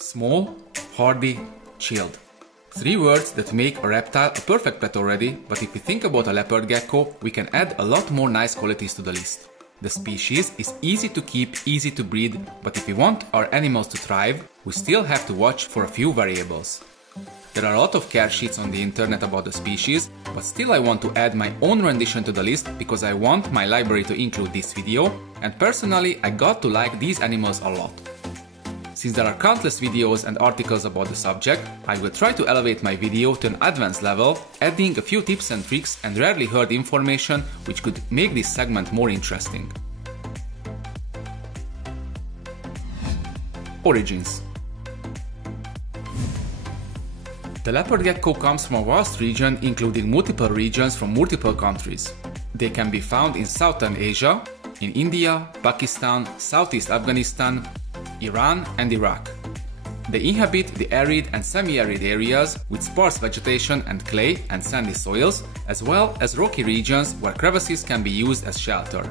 Small, hardy, chilled. 3 words that make a reptile a perfect pet already, but if we think about a leopard gecko, we can add a lot more nice qualities to the list. The species is easy to keep, easy to breed, but if we want our animals to thrive, we still have to watch for a few variables. There are a lot of care sheets on the internet about the species, but still I want to add my own rendition to the list because I want my library to include this video, and personally I got to like these animals a lot. Since there are countless videos and articles about the subject, I will try to elevate my video to an advanced level, adding a few tips and tricks and rarely heard information which could make this segment more interesting. Origins. The leopard gecko comes from a vast region including multiple regions from multiple countries. They can be found in Southern Asia, in India, Pakistan, Southeast Afghanistan, Iran and Iraq. They inhabit the arid and semi-arid areas with sparse vegetation and clay and sandy soils, as well as rocky regions where crevices can be used as shelter.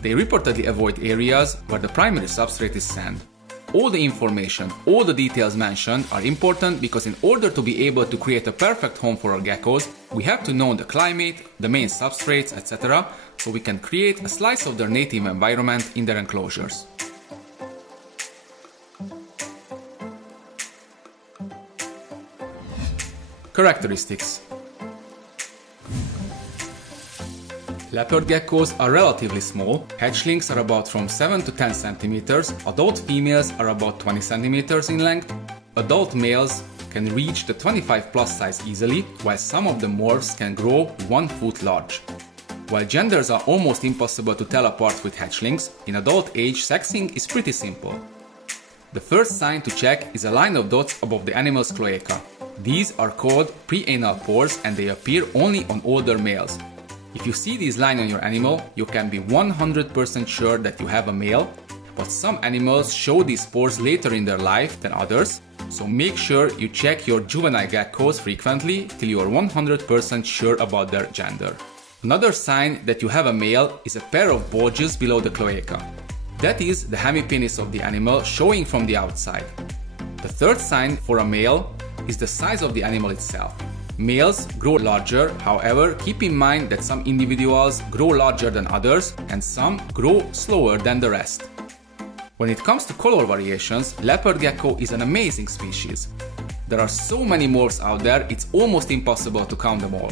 They reportedly avoid areas where the primary substrate is sand. All the information, all the details mentioned are important because in order to be able to create a perfect home for our geckos, we have to know the climate, the main substrates, etc., so we can create a slice of their native environment in their enclosures. Characteristics. Leopard geckos are relatively small. Hatchlings are about from 7 to 10 centimeters, adult females are about 20 centimeters in length, adult males can reach the 25 plus size easily, while some of the morphs can grow 1 foot large. While genders are almost impossible to tell apart with hatchlings, in adult age sexing is pretty simple. The first sign to check is a line of dots above the animal's cloaca. These are called preanal pores and they appear only on older males. If you see this line on your animal, you can be 100% sure that you have a male, but some animals show these pores later in their life than others, so make sure you check your juvenile geckos frequently till you are 100% sure about their gender. Another sign that you have a male is a pair of bulges below the cloaca. That is the hemipenis of the animal showing from the outside. The third sign for a male is the size of the animal itself. Males grow larger, however, keep in mind that some individuals grow larger than others and some grow slower than the rest. When it comes to color variations, leopard gecko is an amazing species. There are so many morphs out there, it's almost impossible to count them all.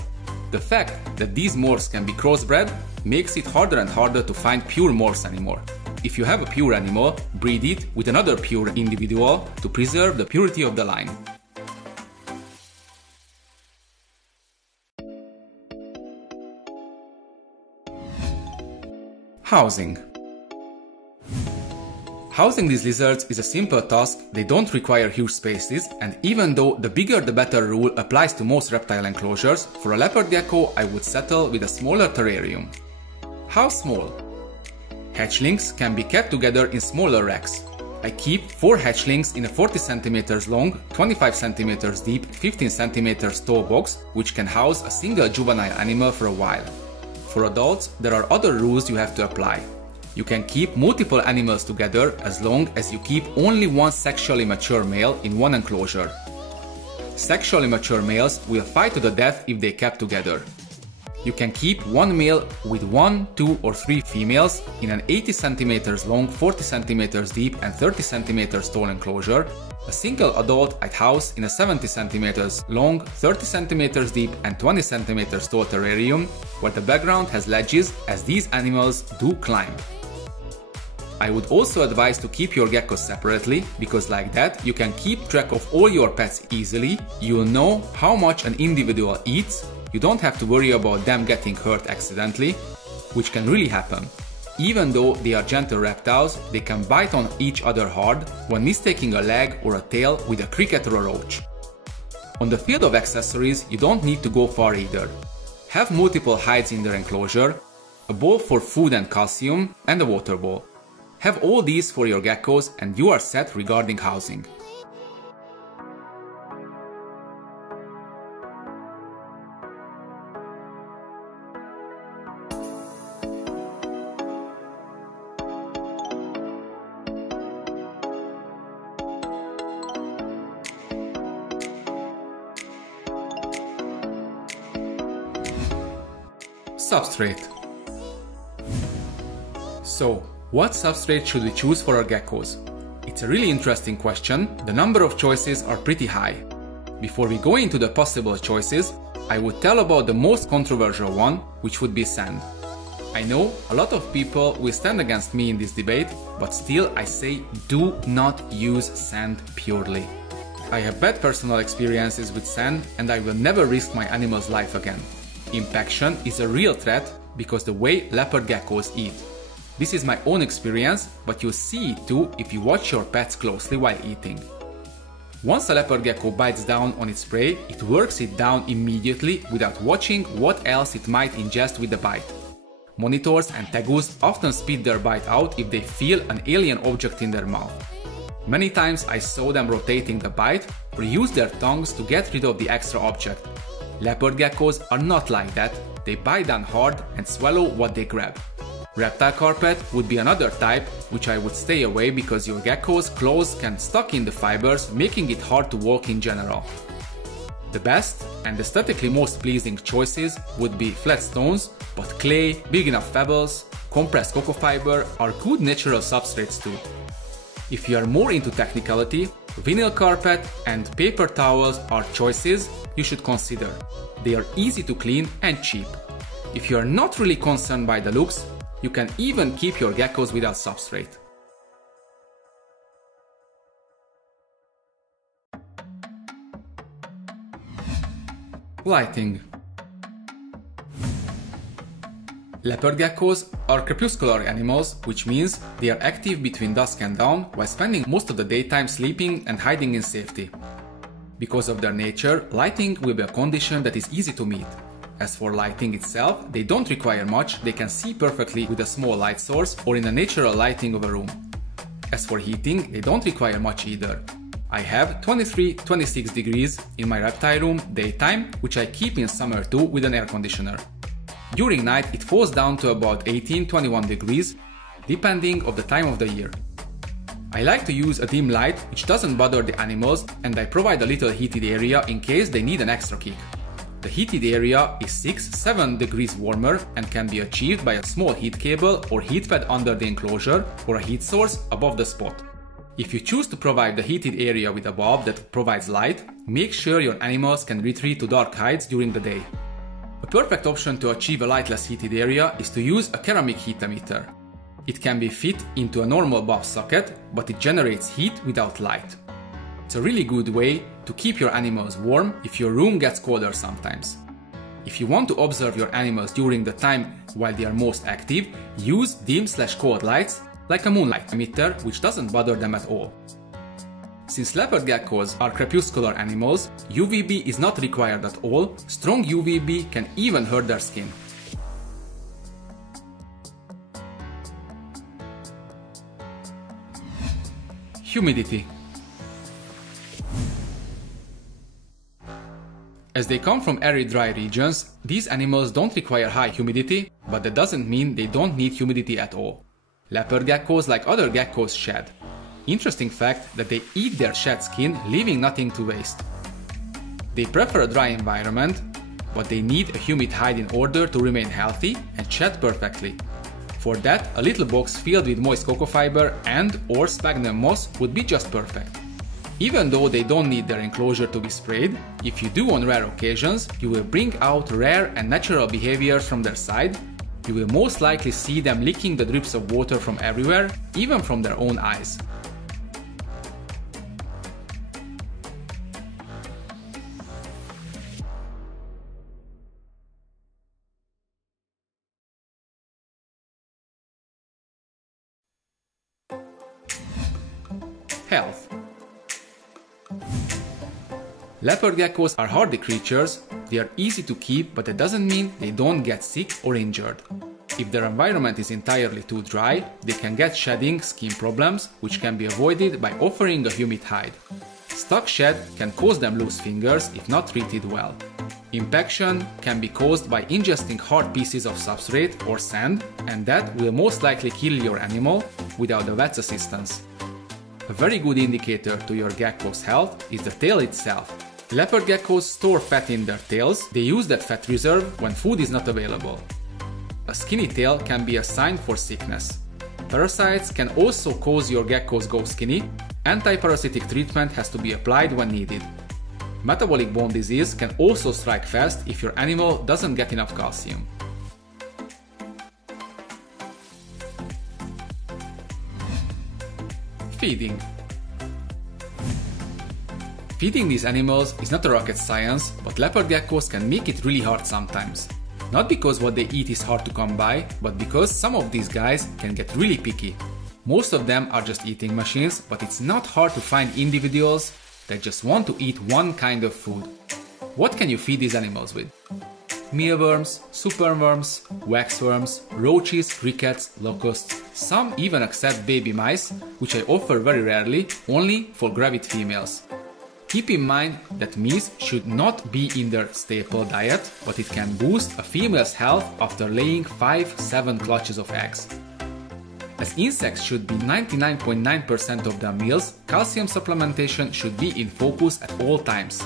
The fact that these morphs can be crossbred makes it harder and harder to find pure morphs anymore. If you have a pure animal, breed it with another pure individual to preserve the purity of the line. Housing. Housing these lizards is a simple task, they don't require huge spaces, and even though the bigger the better rule applies to most reptile enclosures, for a leopard gecko I would settle with a smaller terrarium. How small? Hatchlings can be kept together in smaller racks. I keep 4 hatchlings in a 40 cm long, 25 cm deep, 15 cm tall box, which can house a single juvenile animal for a while. For adults, there are other rules you have to apply. You can keep multiple animals together as long as you keep only one sexually mature male in one enclosure. Sexually mature males will fight to the death if they kept together. You can keep one male with 1, 2 or 3 females in an 80 cm long, 40 cm deep and 30 cm tall enclosure, a single adult at house in a 70 cm long, 30 cm deep and 20 cm tall terrarium where the background has ledges as these animals do climb. I would also advise to keep your geckos separately because like that you can keep track of all your pets easily, you'll know how much an individual eats, you don't have to worry about them getting hurt accidentally, which can really happen. Even though they are gentle reptiles, they can bite on each other hard when mistaking a leg or a tail with a cricket or a roach. On the field of accessories, you don't need to go far either. Have multiple hides in their enclosure, a bowl for food and calcium, and a water bowl. Have all these for your geckos and you are set regarding housing. Substrate. So, what substrate should we choose for our geckos? It's a really interesting question. The number of choices are pretty high. Before we go into the possible choices, I would tell about the most controversial one, which would be sand. I know a lot of people will stand against me in this debate, but still I say do not use sand purely. I have bad personal experiences with sand and I will never risk my animal's life again. Impaction is a real threat because the way leopard geckos eat. This is my own experience, but you'll see it too if you watch your pets closely while eating. Once a leopard gecko bites down on its prey, it works it down immediately without watching what else it might ingest with the bite. Monitors and tegus often spit their bite out if they feel an alien object in their mouth. Many times I saw them rotating the bite or use their tongues to get rid of the extra object. Leopard geckos are not like that, they bite down hard and swallow what they grab. Reptile carpet would be another type, which I would stay away because your gecko's claws can stuck in the fibers, making it hard to walk in general. The best and aesthetically most pleasing choices would be flat stones, but clay, big enough pebbles, compressed cocoa fiber are good natural substrates too. If you are more into technicality, vinyl carpet and paper towels are choices you should consider. They are easy to clean and cheap. If you are not really concerned by the looks, you can even keep your geckos without substrate. Lighting. Leopard geckos are crepuscular animals, which means they are active between dusk and dawn while spending most of the daytime sleeping and hiding in safety. Because of their nature, lighting will be a condition that is easy to meet. As for lighting itself, they don't require much, they can see perfectly with a small light source or in the natural lighting of a room. As for heating, they don't require much either. I have 23-26 degrees in my reptile room daytime, which I keep in summer too with an air conditioner. During night it falls down to about 18-21 degrees, depending on the time of the year. I like to use a dim light which doesn't bother the animals, and I provide a little heated area in case they need an extra kick. The heated area is 6-7 degrees warmer and can be achieved by a small heat cable or heat pad under the enclosure or a heat source above the spot. If you choose to provide the heated area with a bulb that provides light, make sure your animals can retreat to dark heights during the day. A perfect option to achieve a lightless heated area is to use a ceramic heat emitter. It can be fit into a normal bulb socket, but it generates heat without light. It's a really good way to keep your animals warm if your room gets colder sometimes. If you want to observe your animals during the time while they are most active, use dim/cold lights like a moonlight emitter, which doesn't bother them at all. Since leopard geckos are crepuscular animals, UVB is not required at all. Strong UVB can even hurt their skin. Humidity. As they come from arid dry regions, these animals don't require high humidity, but that doesn't mean they don't need humidity at all. Leopard geckos, like other geckos, shed. Interesting fact that they eat their shed skin, leaving nothing to waste. They prefer a dry environment, but they need a humid hide in order to remain healthy and shed perfectly. For that, a little box filled with moist cocoa fiber and/or sphagnum moss would be just perfect. Even though they don't need their enclosure to be sprayed, if you do on rare occasions, you will bring out rare and natural behaviors from their side. You will most likely see them licking the drips of water from everywhere, even from their own eyes. Health. Leopard geckos are hardy creatures. They are easy to keep, but that doesn't mean they don't get sick or injured. If their environment is entirely too dry, they can get shedding, skin problems, which can be avoided by offering a humid hide. Stuck shed can cause them loose fingers if not treated well. Impaction can be caused by ingesting hard pieces of substrate or sand, and that will most likely kill your animal without the vet's assistance. A very good indicator to your gecko's health is the tail itself. Leopard geckos store fat in their tails. They use that fat reserve when food is not available. a skinny tail can be a sign for sickness. Parasites can also cause your geckos go skinny. Anti-parasitic treatment has to be applied when needed. Metabolic bone disease can also strike fast if your animal doesn't get enough calcium. Feeding. Feeding these animals is not a rocket science, but leopard geckos can make it really hard sometimes. Not because what they eat is hard to come by, but because some of these guys can get really picky. Most of them are just eating machines, but it's not hard to find individuals that just want to eat one kind of food. What can you feed these animals with? Mealworms, superworms, waxworms, roaches, crickets, locusts. Some even accept baby mice, which I offer very rarely, only for gravid females. Keep in mind that meat should not be in their staple diet, but it can boost a female's health after laying 5-7 clutches of eggs. As insects should be 99.9% of their meals, calcium supplementation should be in focus at all times.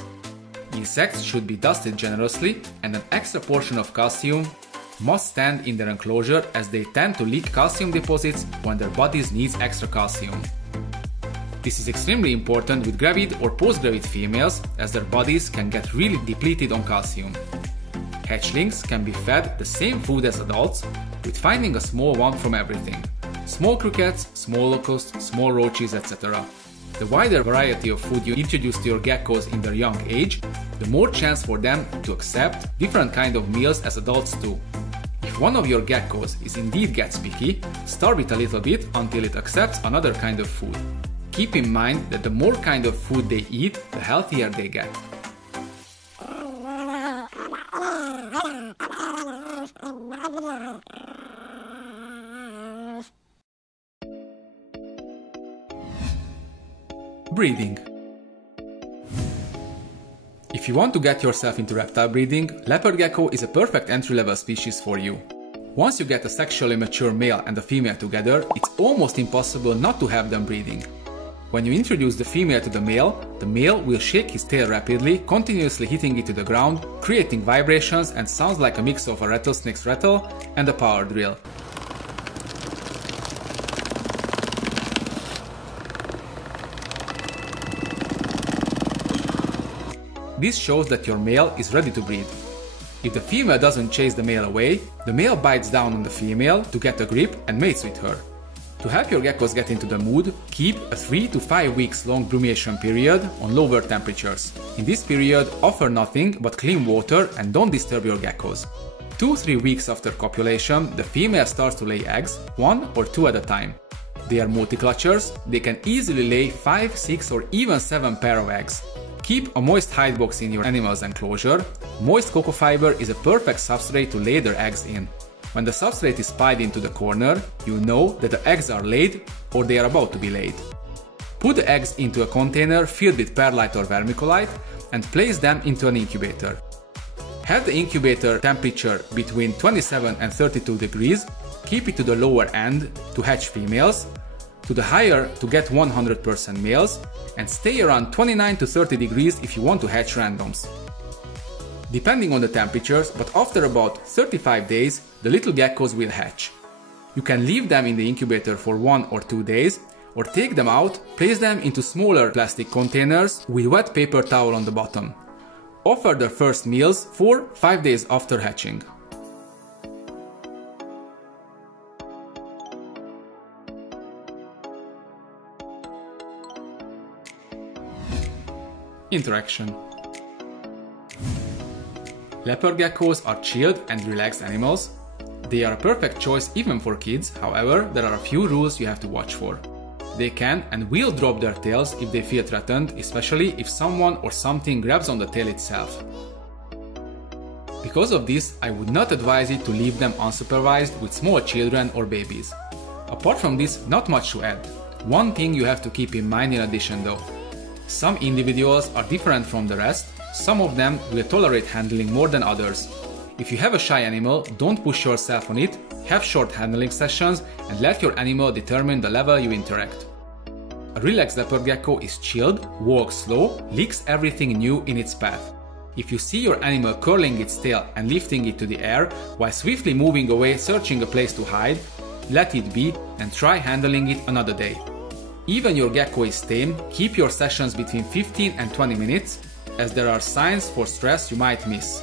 Insects should be dusted generously, and an extra portion of calcium must stand in their enclosure as they tend to leak calcium deposits when their bodies need extra calcium. This is extremely important with gravid or post-gravid females, as their bodies can get really depleted on calcium. Hatchlings can be fed the same food as adults, with finding a small one from everything. Small crickets, small locusts, small roaches, etc. The wider variety of food you introduce to your geckos in their young age, the more chance for them to accept different kind of meals as adults too. If one of your geckos is indeed gets picky, starve it a little bit until it accepts another kind of food. Keep in mind that the more kind of food they eat, the healthier they get. Breeding. If you want to get yourself into reptile breeding, leopard gecko is a perfect entry-level species for you. Once you get a sexually mature male and a female together, it's almost impossible not to have them breeding. When you introduce the female to the male will shake his tail rapidly, continuously hitting it to the ground, creating vibrations and sounds like a mix of a rattlesnake's rattle and a power drill. This shows that your male is ready to breed. If the female doesn't chase the male away, the male bites down on the female to get a grip and mates with her. To help your geckos get into the mood, keep a 3 to 5 weeks long brumation period on lower temperatures. In this period, offer nothing but clean water and don't disturb your geckos. 2-3 weeks after copulation, the female starts to lay eggs, 1 or 2 at a time. They are multi-clutchers, they can easily lay 5, 6 or even 7 pair of eggs. Keep a moist hide box in your animal's enclosure. Moist cocoa fiber is a perfect substrate to lay their eggs in. When the substrate is piled into the corner, you know that the eggs are laid or they are about to be laid. Put the eggs into a container filled with perlite or vermiculite and place them into an incubator. Have the incubator temperature between 27 and 32 degrees, keep it to the lower end to hatch females, to the higher to get 100% males, and stay around 29 to 30 degrees if you want to hatch randoms. Depending on the temperatures, but after about 35 days, the little geckos will hatch. You can leave them in the incubator for 1 or 2 days, or take them out, place them into smaller plastic containers with wet paper towel on the bottom. Offer their first meals 4-5 days after hatching. Interaction. Leopard geckos are chilled and relaxed animals. They are a perfect choice even for kids, however, there are a few rules you have to watch for. They can and will drop their tails if they feel threatened, especially if someone or something grabs on the tail itself. Because of this, I would not advise you to leave them unsupervised with small children or babies. Apart from this, not much to add. One thing you have to keep in mind in addition though. Some individuals are different from the rest. Some of them will tolerate handling more than others. If you have a shy animal, don't push yourself on it, have short handling sessions and let your animal determine the level you interact. A relaxed leopard gecko is chilled, walks slow, licks everything new in its path. If you see your animal curling its tail and lifting it to the air while swiftly moving away searching a place to hide, let it be and try handling it another day. Even your gecko is tame, keep your sessions between 15 and 20 minutes, as there are signs for stress you might miss.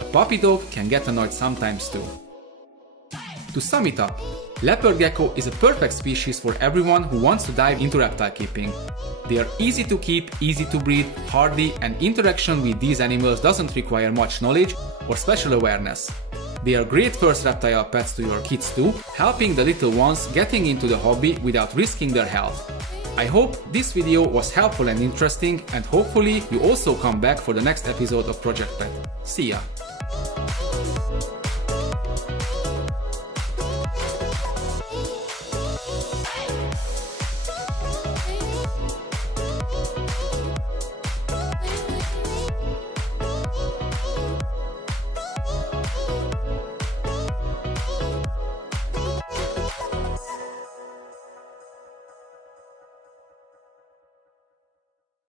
A puppy dog can get annoyed sometimes too. To sum it up, leopard gecko is a perfect species for everyone who wants to dive into reptile keeping. They are easy to keep, easy to breed, hardy, and interaction with these animals doesn't require much knowledge or special awareness. They are great first reptile pets to your kids too, helping the little ones getting into the hobby without risking their health. I hope this video was helpful and interesting, and hopefully you also come back for the next episode of Project Pet. See ya!